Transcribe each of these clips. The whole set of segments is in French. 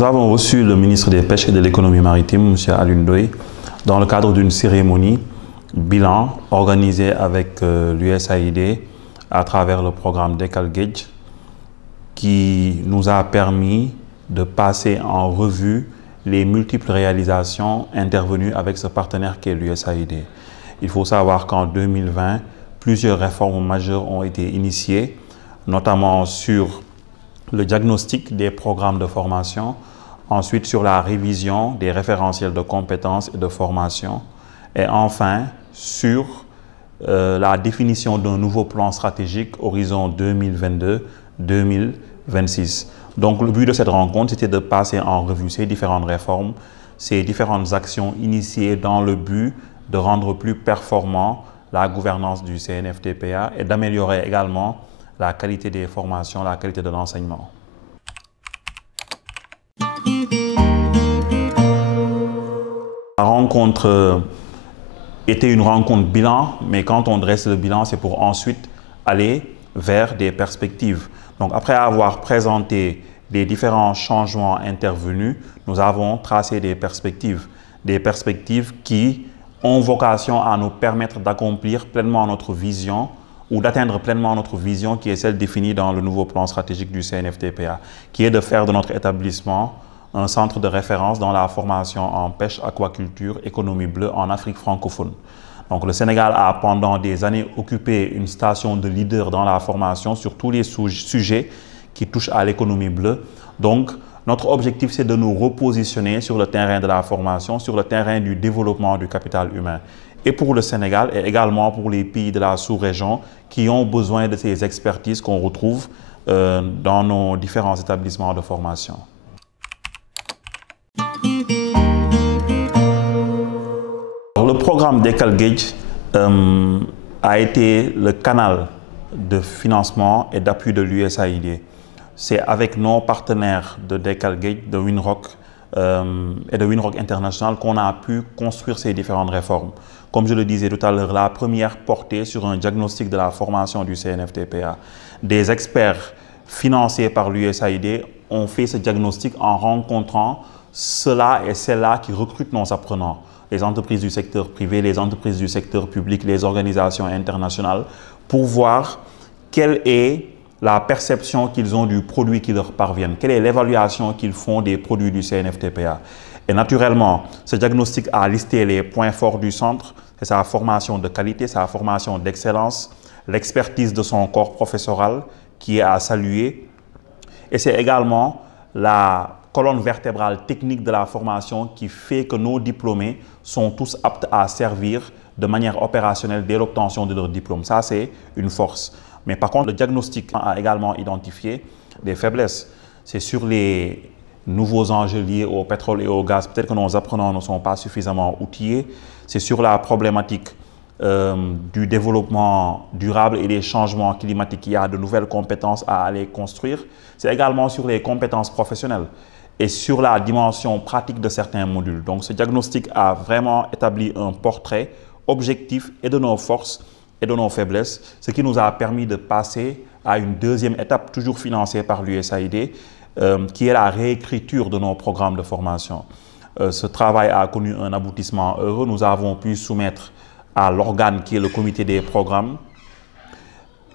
Nous avons reçu le ministre des Pêches et de l'Économie maritime, M. Alioune Ndoye, dans le cadre d'une cérémonie bilan organisée avec l'USAID à travers le programme Dekalgej, qui nous a permis de passer en revue les multiples réalisations intervenues avec ce partenaire qu'est l'USAID. Il faut savoir qu'en 2020, plusieurs réformes majeures ont été initiées, notamment sur le diagnostic des programmes de formation, ensuite sur la révision des référentiels de compétences et de formation, et enfin sur la définition d'un nouveau plan stratégique horizon 2022-2026. Donc le but de cette rencontre, c'était de passer en revue ces différentes réformes, ces différentes actions initiées dans le but de rendre plus performant la gouvernance du CNFTPA et d'améliorer également la qualité des formations, la qualité de l'enseignement. La rencontre était une rencontre bilan, mais quand on dresse le bilan, c'est pour ensuite aller vers des perspectives. Donc après avoir présenté les différents changements intervenus, nous avons tracé des perspectives qui ont vocation à nous permettre d'accomplir pleinement notre vision ou d'atteindre pleinement notre vision qui est celle définie dans le nouveau plan stratégique du CNFTPA, qui est de faire de notre établissement un centre de référence dans la formation en pêche, aquaculture, économie bleue en Afrique francophone. Donc le Sénégal a pendant des années occupé une station de leader dans la formation sur tous les sujets qui touchent à l'économie bleue. Donc notre objectif, c'est de nous repositionner sur le terrain de la formation, sur le terrain du développement du capital humain. Et pour le Sénégal et également pour les pays de la sous-région qui ont besoin de ces expertises qu'on retrouve dans nos différents établissements de formation. Le programme Dekalgej a été le canal de financement et d'appui de l'USAID. C'est avec nos partenaires de Dekalgej, de Winrock et de Winrock International qu'on a pu construire ces différentes réformes. Comme je le disais tout à l'heure, la première portée sur un diagnostic de la formation du CNFTPA. Des experts financés par l'USAID ont fait ce diagnostic en rencontrant ceux-là et celles-là qui recrutent nos apprenants. Les entreprises du secteur privé, les entreprises du secteur public, les organisations internationales, pour voir quelle est la perception qu'ils ont du produit qui leur parvient, quelle est l'évaluation qu'ils font des produits du CNFTPA. Et naturellement, ce diagnostic a listé les points forts du centre, c'est sa formation de qualité, sa formation d'excellence, l'expertise de son corps professoral qui est à saluer. Et c'est également la colonne vertébrale technique de la formation qui fait que nos diplômés sont tous aptes à servir de manière opérationnelle dès l'obtention de leur diplôme. Ça, c'est une force. Mais par contre, le diagnostic a également identifié des faiblesses. C'est sur les nouveaux enjeux liés au pétrole et au gaz. Peut-être que nos apprenants ne sont pas suffisamment outillés. C'est sur la problématique du développement durable et des changements climatiques. Il y a de nouvelles compétences à aller construire. C'est également sur les compétences professionnelles et sur la dimension pratique de certains modules. Donc ce diagnostic a vraiment établi un portrait objectif et de nos forces et de nos faiblesses, ce qui nous a permis de passer à une deuxième étape, toujours financée par l'USAID, qui est la réécriture de nos programmes de formation. Ce travail a connu un aboutissement heureux. Nous avons pu soumettre à l'organe qui est le comité des programmes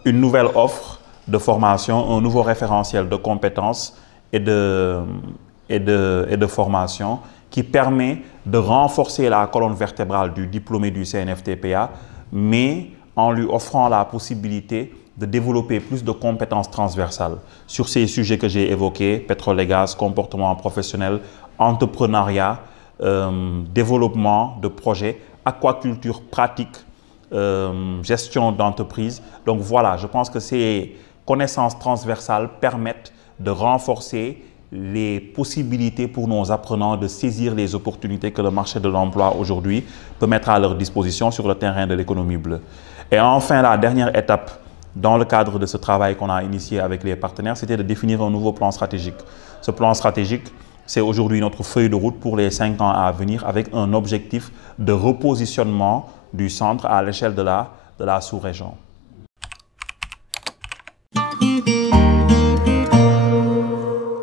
une nouvelle offre de formation, un nouveau référentiel de compétences et de formation qui permet de renforcer la colonne vertébrale du diplômé du CNFTPA, mais en lui offrant la possibilité de développer plus de compétences transversales sur ces sujets que j'ai évoqués, pétrole et gaz, comportement professionnel, entrepreneuriat, développement de projets, aquaculture pratique, gestion d'entreprise. Donc voilà, je pense que ces connaissances transversales permettent de renforcer les possibilités pour nos apprenants de saisir les opportunités que le marché de l'emploi aujourd'hui peut mettre à leur disposition sur le terrain de l'économie bleue. Et enfin, la dernière étape dans le cadre de ce travail qu'on a initié avec les partenaires, c'était de définir un nouveau plan stratégique. Ce plan stratégique, c'est aujourd'hui notre feuille de route pour les 5 ans à venir avec un objectif de repositionnement du centre à l'échelle de la sous-région.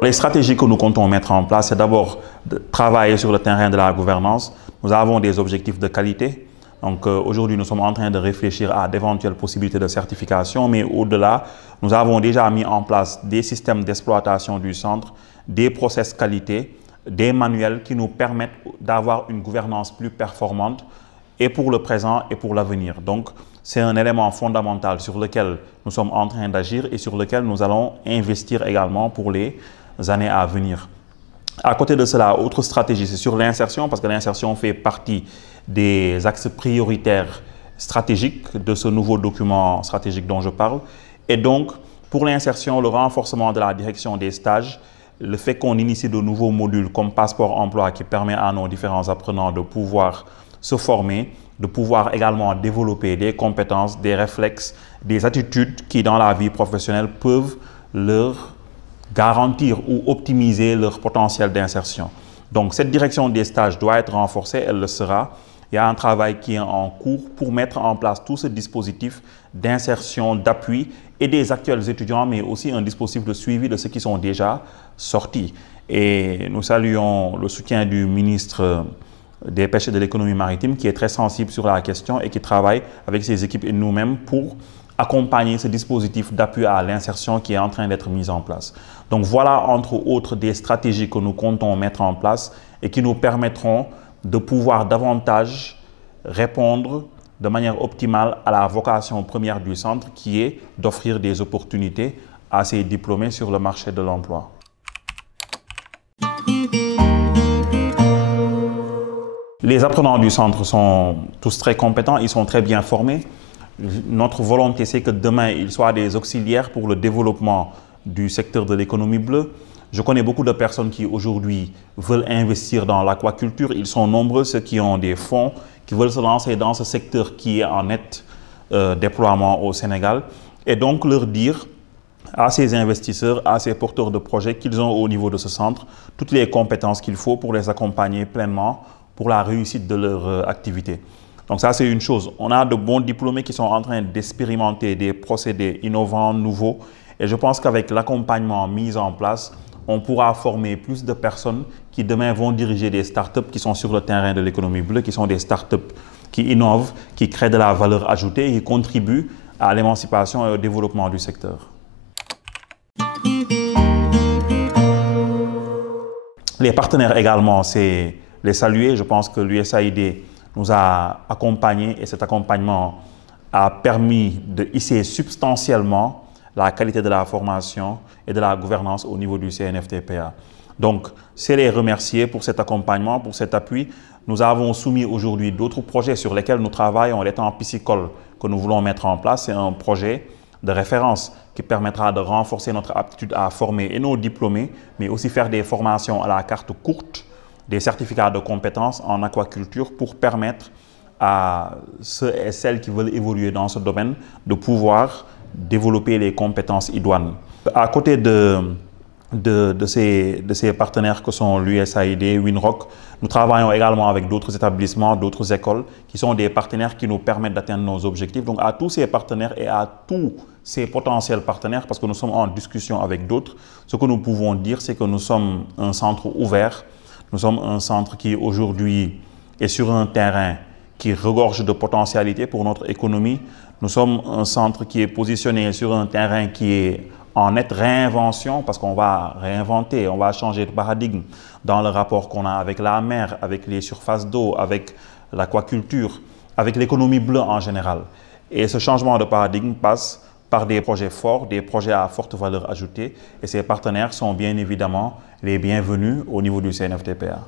Les stratégies que nous comptons mettre en place, c'est d'abord de travailler sur le terrain de la gouvernance. Nous avons des objectifs de qualité. Donc aujourd'hui, nous sommes en train de réfléchir à d'éventuelles possibilités de certification, mais au-delà, nous avons déjà mis en place des systèmes d'exploitation du centre, des process qualité, des manuels qui nous permettent d'avoir une gouvernance plus performante et pour le présent et pour l'avenir. Donc, c'est un élément fondamental sur lequel nous sommes en train d'agir et sur lequel nous allons investir également pour les années à venir. À côté de cela, autre stratégie, c'est sur l'insertion, parce que l'insertion fait partie des axes prioritaires stratégiques de ce nouveau document stratégique dont je parle. Et donc, pour l'insertion, le renforcement de la direction des stages, le fait qu'on initie de nouveaux modules comme Passeport Emploi qui permet à nos différents apprenants de pouvoir se former, de pouvoir également développer des compétences, des réflexes, des attitudes qui dans la vie professionnelle peuvent leur garantir ou optimiser leur potentiel d'insertion. Donc cette direction des stages doit être renforcée, elle le sera. Il y a un travail qui est en cours pour mettre en place tout ce dispositif d'insertion, d'appui et des actuels étudiants, mais aussi un dispositif de suivi de ceux qui sont déjà sortis. Et nous saluons le soutien du ministre des Pêches et de l'économie maritime qui est très sensible sur la question et qui travaille avec ses équipes et nous-mêmes pour accompagner ce dispositif d'appui à l'insertion qui est en train d'être mis en place. Donc voilà entre autres des stratégies que nous comptons mettre en place et qui nous permettront de pouvoir davantage répondre de manière optimale à la vocation première du centre qui est d'offrir des opportunités à ses diplômés sur le marché de l'emploi. Les apprenants du centre sont tous très compétents, ils sont très bien formés. Notre volonté, c'est que demain, ils soient des auxiliaires pour le développement du secteur de l'économie bleue. Je connais beaucoup de personnes qui aujourd'hui veulent investir dans l'aquaculture. Ils sont nombreux, ceux qui ont des fonds, qui veulent se lancer dans ce secteur qui est en net déploiement au Sénégal. Et donc leur dire à ces investisseurs, à ces porteurs de projets qu'ils ont au niveau de ce centre toutes les compétences qu'il faut pour les accompagner pleinement pour la réussite de leur activité. Donc ça, c'est une chose. On a de bons diplômés qui sont en train d'expérimenter des procédés innovants, nouveaux. Et je pense qu'avec l'accompagnement mis en place, on pourra former plus de personnes qui demain vont diriger des startups qui sont sur le terrain de l'économie bleue, qui sont des startups qui innovent, qui créent de la valeur ajoutée et qui contribuent à l'émancipation et au développement du secteur. Les partenaires également, c'est les saluer. Je pense que l'USAID nous a accompagnés et cet accompagnement a permis de hisser substantiellement la qualité de la formation et de la gouvernance au niveau du CNFTPA. Donc, c'est les remercier pour cet accompagnement, pour cet appui. Nous avons soumis aujourd'hui d'autres projets sur lesquels nous travaillons. L'étang piscicole que nous voulons mettre en place, c'est un projet de référence qui permettra de renforcer notre aptitude à former et nos diplômés, mais aussi faire des formations à la carte courte, des certificats de compétences en aquaculture pour permettre à ceux et celles qui veulent évoluer dans ce domaine de pouvoir développer les compétences idoines. À côté de ces partenaires que sont l'USAID, Winrock, nous travaillons également avec d'autres établissements, d'autres écoles qui sont des partenaires qui nous permettent d'atteindre nos objectifs. Donc à tous ces partenaires et à tous ces potentiels partenaires, parce que nous sommes en discussion avec d'autres, ce que nous pouvons dire, c'est que nous sommes un centre ouvert. Nous sommes un centre qui aujourd'hui est sur un terrain qui regorge de potentialités pour notre économie. Nous sommes un centre qui est positionné sur un terrain qui est en nette réinvention parce qu'on va réinventer, on va changer de paradigme dans le rapport qu'on a avec la mer, avec les surfaces d'eau, avec l'aquaculture, avec l'économie bleue en général. Et ce changement de paradigme passe par des projets forts, des projets à forte valeur ajoutée. Et ces partenaires sont bien évidemment les bienvenus au niveau du CNFTPA.